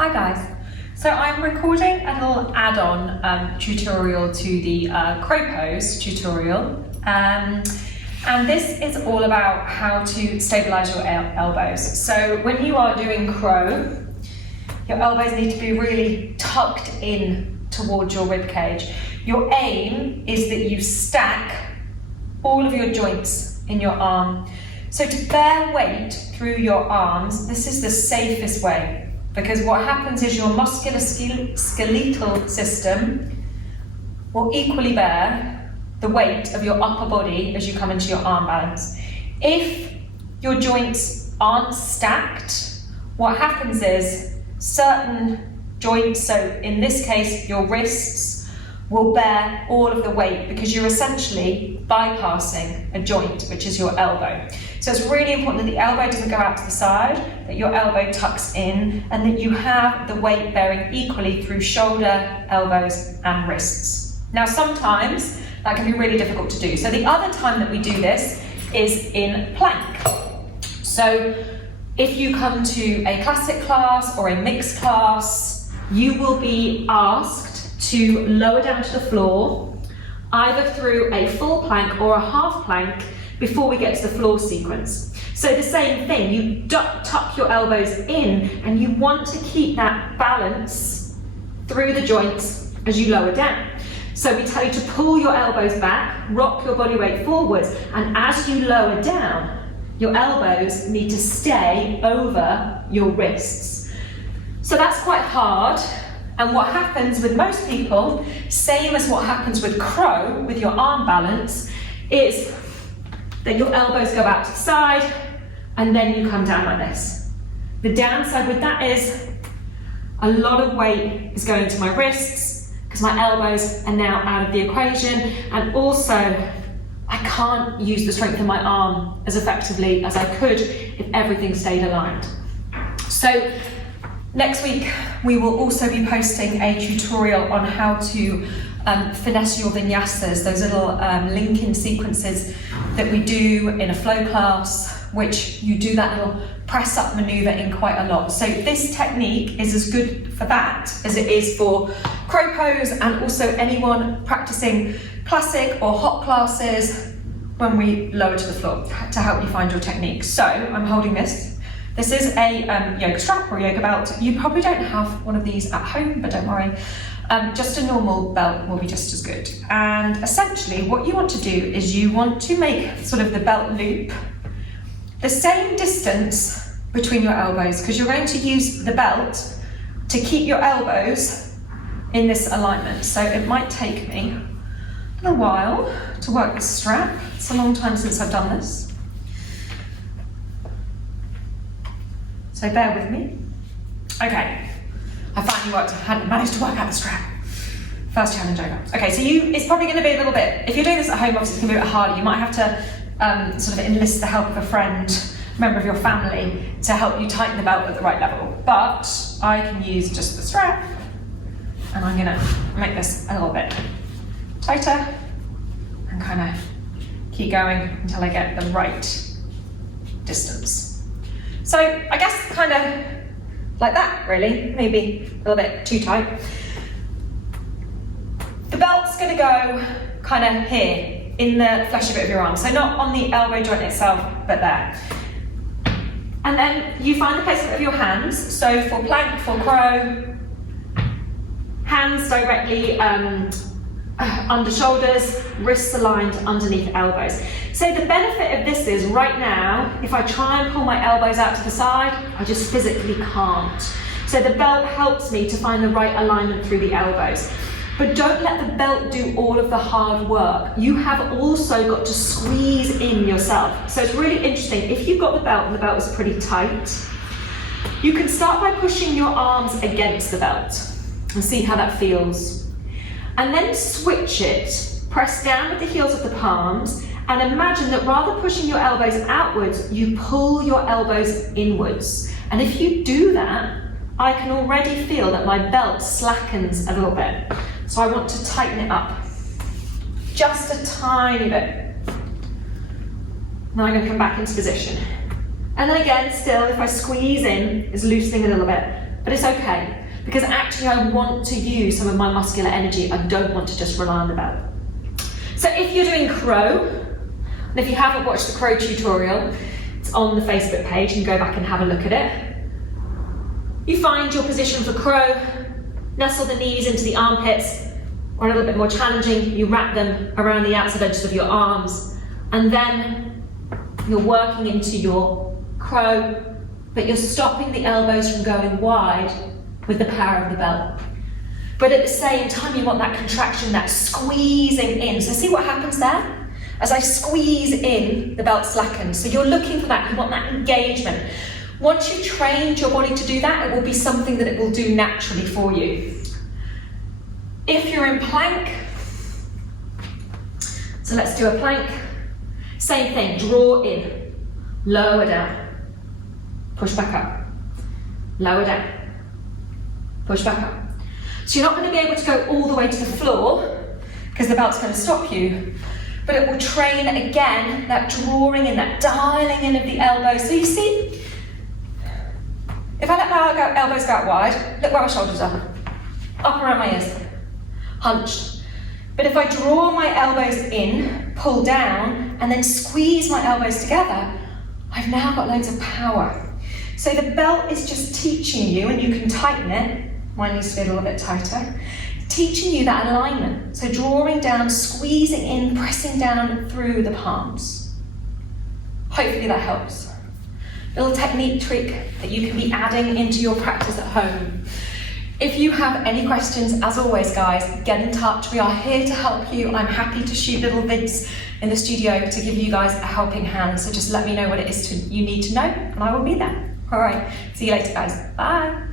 Hi guys, so I'm recording a little add-on tutorial to the crow pose tutorial, and this is all about how to stabilize your elbows. So when you are doing crow, your elbows need to be really tucked in towards your rib cage. Your aim is that you stack all of your joints in your arm. So to bear weight through your arms, this is the safest way, because what happens is your musculoskeletal system will equally bear the weight of your upper body as you come into your arm balance. If your joints aren't stacked, what happens is certain joints, so in this case your wrists, will bear all of the weight because you're essentially bypassing a joint, which is your elbow. So it's really important that the elbow doesn't go out to the side, that your elbow tucks in, and that you have the weight bearing equally through shoulder, elbows, and wrists. Now sometimes that can be really difficult to do. So the other time that we do this is in plank. So if you come to a classic class or a mixed class, you will be asked to lower down to the floor, either through a full plank or a half plank before we get to the floor sequence. So the same thing, you tuck your elbows in and you want to keep that balance through the joints as you lower down. So we tell you to pull your elbows back, rock your body weight forwards, and as you lower down, your elbows need to stay over your wrists. So that's quite hard. And what happens with most people, same as what happens with crow, with your arm balance, is that your elbows go out to the side and then you come down like this. The downside with that is a lot of weight is going to my wrists because my elbows are now out of the equation, and also I can't use the strength of my arm as effectively as I could if everything stayed aligned. So next week, we will also be posting a tutorial on how to finesse your vinyasas, those little link-in sequences that we do in a flow class, which you do that little press-up maneuver in quite a lot. So this technique is as good for that as it is for crow pose, and also anyone practicing classic or hot classes when we lower to the floor to help you find your technique. So I'm holding this. This is a yoga strap or yoga belt. You probably don't have one of these at home, but don't worry. Just a normal belt will be just as good. And essentially what you want to do is you want to make sort of the belt loop the same distance between your elbows, because you're going to use the belt to keep your elbows in this alignment. So it might take me a little while to work this strap. It's a long time since I've done this. So bear with me. Okay, I finally managed to work out the strap. First challenge over. Okay, so it's probably going to be a little bit, if you're doing this at home, obviously it's going to be a bit harder. You might have to sort of enlist the help of a friend, member of your family, to help you tighten the belt at the right level. But I can use just the strap, and I'm going to make this a little bit tighter and kind of keep going until I get the right distance. So I guess kind of like that, really, maybe a little bit too tight. The belt's going to go kind of here in the fleshy bit of your arm, so not on the elbow joint itself, but there. And then you find the placement of your hands. So for plank, for crow, hands directly under shoulders, wrists aligned underneath elbows. So the benefit of this is right now, if I try and pull my elbows out to the side, I just physically can't. So the belt helps me to find the right alignment through the elbows. But don't let the belt do all of the hard work. You have also got to squeeze in yourself. So it's really interesting. If you've got the belt and the belt is pretty tight, you can start by pushing your arms against the belt and see how that feels. And then switch it, press down with the heels of the palms, and imagine that rather than pushing your elbows outwards, you pull your elbows inwards. And if you do that, I can already feel that my belt slackens a little bit. So I want to tighten it up, just a tiny bit. Now I'm going to come back into position. And then again, still, if I squeeze in, it's loosening a little bit. but it's okay, because actually I want to use some of my muscular energy. I don't want to just rely on the belt. So if you're doing crow, and if you haven't watched the crow tutorial, it's on the Facebook page, and go back and have a look at it. You find your position for crow, nestle the knees into the armpits, or a little bit more challenging, you wrap them around the outside edges of your arms, and then you're working into your crow, but you're stopping the elbows from going wide with the power of the belt. But at the same time, you want that contraction, that squeezing in. So see what happens there? As I squeeze in, the belt slackens. So you're looking for that, you want that engagement. Once you've trained your body to do that, it will be something that it will do naturally for you. If you're in plank, so let's do a plank. Same thing, draw in, lower down, push back up, lower down, push back up. So you're not going to be able to go all the way to the floor because the belt's going to stop you, but it will train again that drawing in, that dialing in of the elbows. So you see, if I let my elbows go out wide, look where my shoulders are, up around my ears, hunched. But if I draw my elbows in, pull down, and then squeeze my elbows together, I've now got loads of power. So the belt is just teaching you, and you can tighten it, mine needs to be a little bit tighter, teaching you that alignment. So drawing down, squeezing in, pressing down through the palms. Hopefully that helps. Little technique trick that you can be adding into your practice at home. If you have any questions, as always guys, get in touch. We are here to help you. I'm happy to shoot little vids in the studio to give you guys a helping hand. So just let me know what it is you need to know and I will be there. All right, see you later guys, bye.